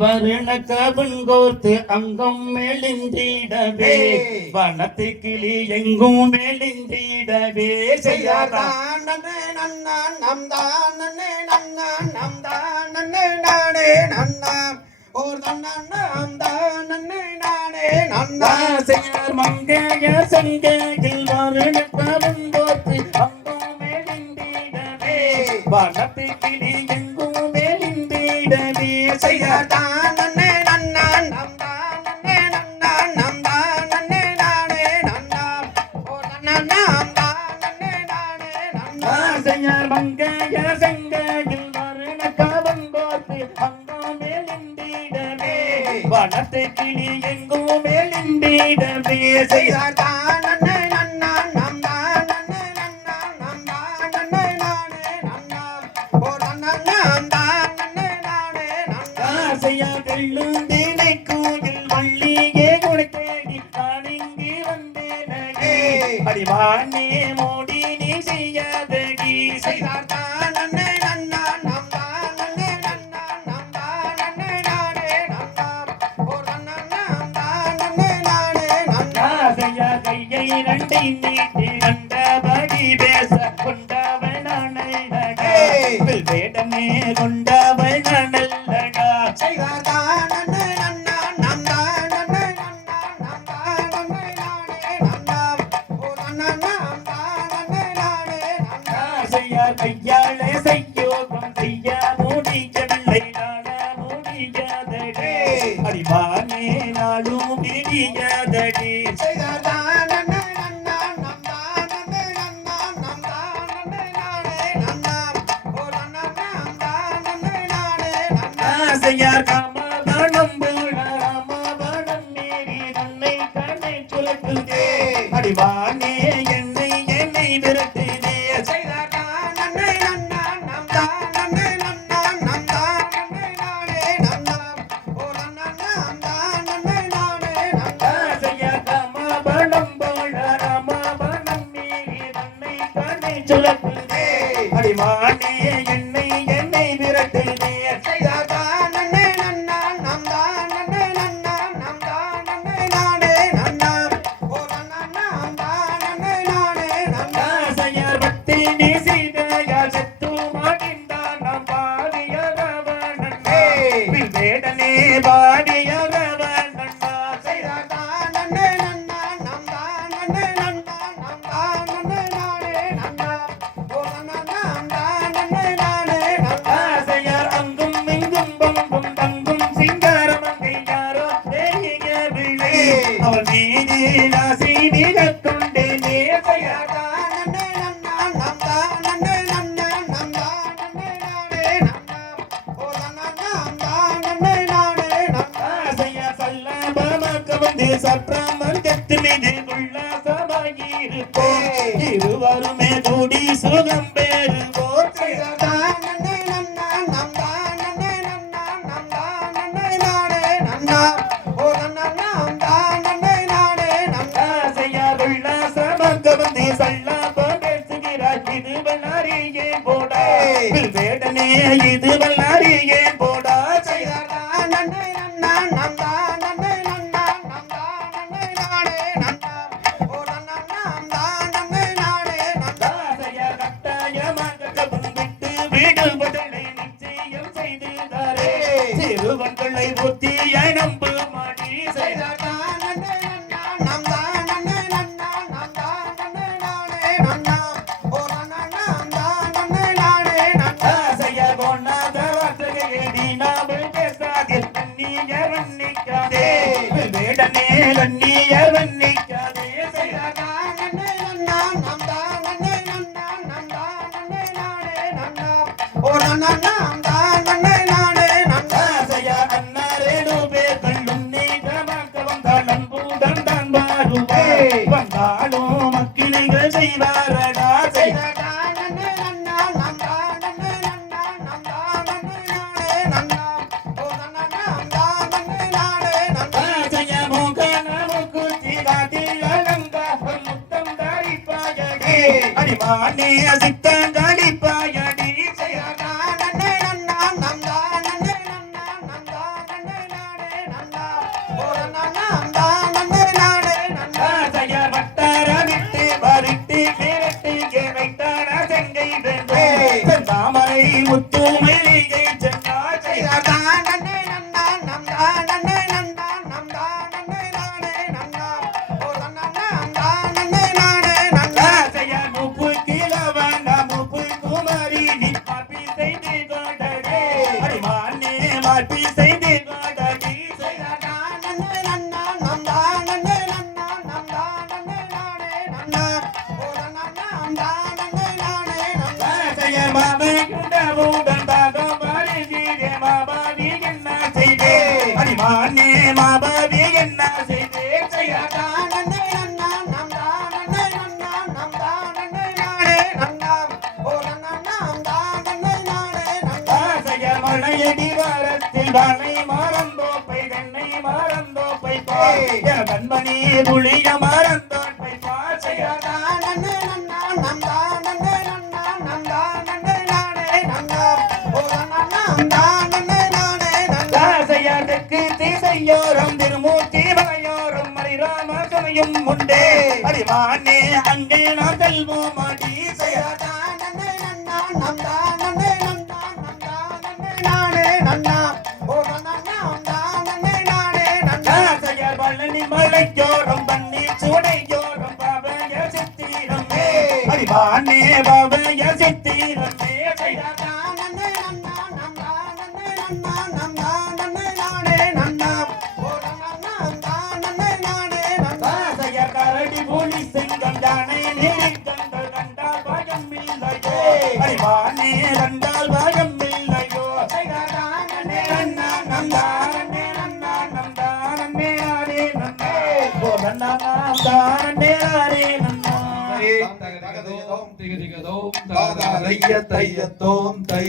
வருண கவன்கோர்த்து அங்கம் மெலிந்திடவே வனத்து கிளி எங்கும் மெலிந்திடவே செய்யாதான் நம் தான் நம் தான் நானே நன்னாம் ஓர் நன்னாம் தான் நானே நன்னா செய்யார் மங்கைய சங்கையில் வருண கவன்கோர்த்து அங்கம் மெலிந்திடவே வனத்து கிளி எங்கும் மெலிந்திடவே செய்யாதான் நன்னே நன்னா நம் தான் நம் தான் நானே நன்னாம் ஓர் நன்னாம் தான் நானே நன்னா செய்யார் மங்கைய சங்கையில் வருண கவன்கோர்த்து அங்கம் மெலிந்திடவே வனத்து கிளி எங்கும் மெலிந்திடவே செய்யாதான் நன்னே நன்னா நம் தான் நானே நன்னாம் ஓர் நன்னாம் தான் நானே நன்னா செய்யார் வெள்ளுந்தினை கோயில் வள்ளியே கொடுத்தேடி நான் இங்கு வந்தேனே அடிவானே மோடி நீ செய்யாதடி செய்தார் தான் நன்னே நன்னா நம் தான் நானே நன்னாம் ஓர் நன்னாம் தான் நானே நன்னா செய்யார் கையை இரண்டை நீட்டி கண்டபடி பேச கொண்டவள் நானல்லடா வேடமே கொண்டவள் நானல்லடா செய்தார் தான் நன்னே நன்னா நம் தான் நானே நன்னாம் ஓர் நன்னாம் தான் நானே நன்னா செய்யார் கையாளே செய்யோகம் செய்ய முடியவில்லை நாட முடியாதடே அடிவானே நாளும் பிரியாதடி செய்தார் தான் நன்னே நன்னா நம் தான் நானே நன்னாம் ஓர் நன்னாம் தான் நானே நன்னா செய்யார் காமபாணம் போல ராமபாணம் மீறி தன்னை கண்ணை சுழற்றுதே அடிவானே என்னை விரட்டுதே செய்தார் தான் நன்னே நன்னா நம் தான் நானே நன்னாம் ஓர் நன்னாம் தான் நானே நன்னா செய்யார் காமபாணம் போல ராமபாணம் மீறி தன்னை கண்ணை சுழற்றுதே அடிவானே என்னை விரட்டுதே செய்தார் தான் நன்னே நன்னா நம் தான் நானே நன்னாம் ஓர் நன்னாம் தான் நானே நன்னா செய்யார் பக்தி நீ செய்தாயார் செத்து மாட்டின்றான் நாம் பாடியவன் நன்னா வேடனே பாடியவன் நன்னா செய்தார் தான் நன்னே நன்னா நம் தான் நானே நன்னாம் ஓர் நன்னாம் தான் நானே நன்னா செய்யார் அங்கும் இங்கும் பொங்கும் தங்கும் சிங்காரமங்கை யாரோ தெரியவில்லை அவள் மீது ராசி மிகக் கொண்டேனே செய்யார் தான் நன்னே நன்னா நம் தான் நானே நன்னாம் ஓர் நன்னாம் தான் நானே நன்னா செய்யார் சல்லபமக்க வந்து சப்ரமங்கத்து மீது உல்லாசமாயிருப்போம் இருவருமே கூடி சுகம் பெறுவோம் செய்யார் தான் நன்னே நன்னா நம் தான் நானே நன்னாம் ஓர் நன்னாம் தான் நானே நன்னா செய்யார் உல்லாசமக்க வந்து சல்லபம் பேசுகிறார் இது வல்லாரியே போடா வேடனே இது வல்லாரியே போடா செய்யார் தான் நன்னே நன்னா நம் தான் நானே நன்னாம் ஓர் நன்னாம் தான் நானே நன்னா செய்யார் கட்டாயமாக கபம் விட்டு விடுவதனை நிச்சயம் செய்துதாரே சிறுவன்களை புத்திய நம்பு மாடி செய்தார் தான் நன்னே நன்னா நம் தான் நானே நன்னாம் ஓர் நன்னாம் தான் நானே நன்னா செய்யார் போனாத வார்த்தையை தீனாமல் பேசாதில் கண்ணியர் வன்னிக்காதே வேடனே கண்ணியர் வன்னிக்காதே செய்தார் தான் நன்னே நன்னா நம் தான் நானே நன்னாம் ஓர் நன்னாம் தான் நானே நன்னா செய்யார் அன்னாரேனு பேர் கண்ணும் நீகமாக்க வந்தால் அன்புடன் தான் வாழுவே வந்தாலும் மக்கினைகள் செய்வாரடா செய்தார் தான் நன்னே நன்னா நம் தான் நானே நன்னாம் ஓர் நன்னாம் தான் நானே நன்னா செய்யார் மோகன முக்குத்தி காட்டில் அலங்கா முத்தம் தாரிப்பாயடி அடிவானே அசித்தங்களிப்பாயடி செய்யார் தான் நன்னே நன்னா நம் தான் மாற்றி செய்து வாடகி மானே மாபாவி என்ன செய்தே மழையடி வாரத்தில் வாழை மாறந்தோப்பை வெண்ணை மாறந்தோப்பை கண்மணி புளிய மாறந்தோப்பை திசையோரம் திருமூர்த்தி மலையோரம் மரிராம துணையும் உண்டே அறிவானே அங்கே நான் செல்வோம் அடி பழனி மலையோரம் பண்ணி சுடையோரம் பாபய சித்திரம் அறிவானே பாபய சித்திரம் கரடி புலி சிங்கம் யானை நீரிக்கங்கள் கண்டால் பயம் இல்லையோ அறிவானே கண்டால் பயம் இல்லையோ தைய தைய தோம் தை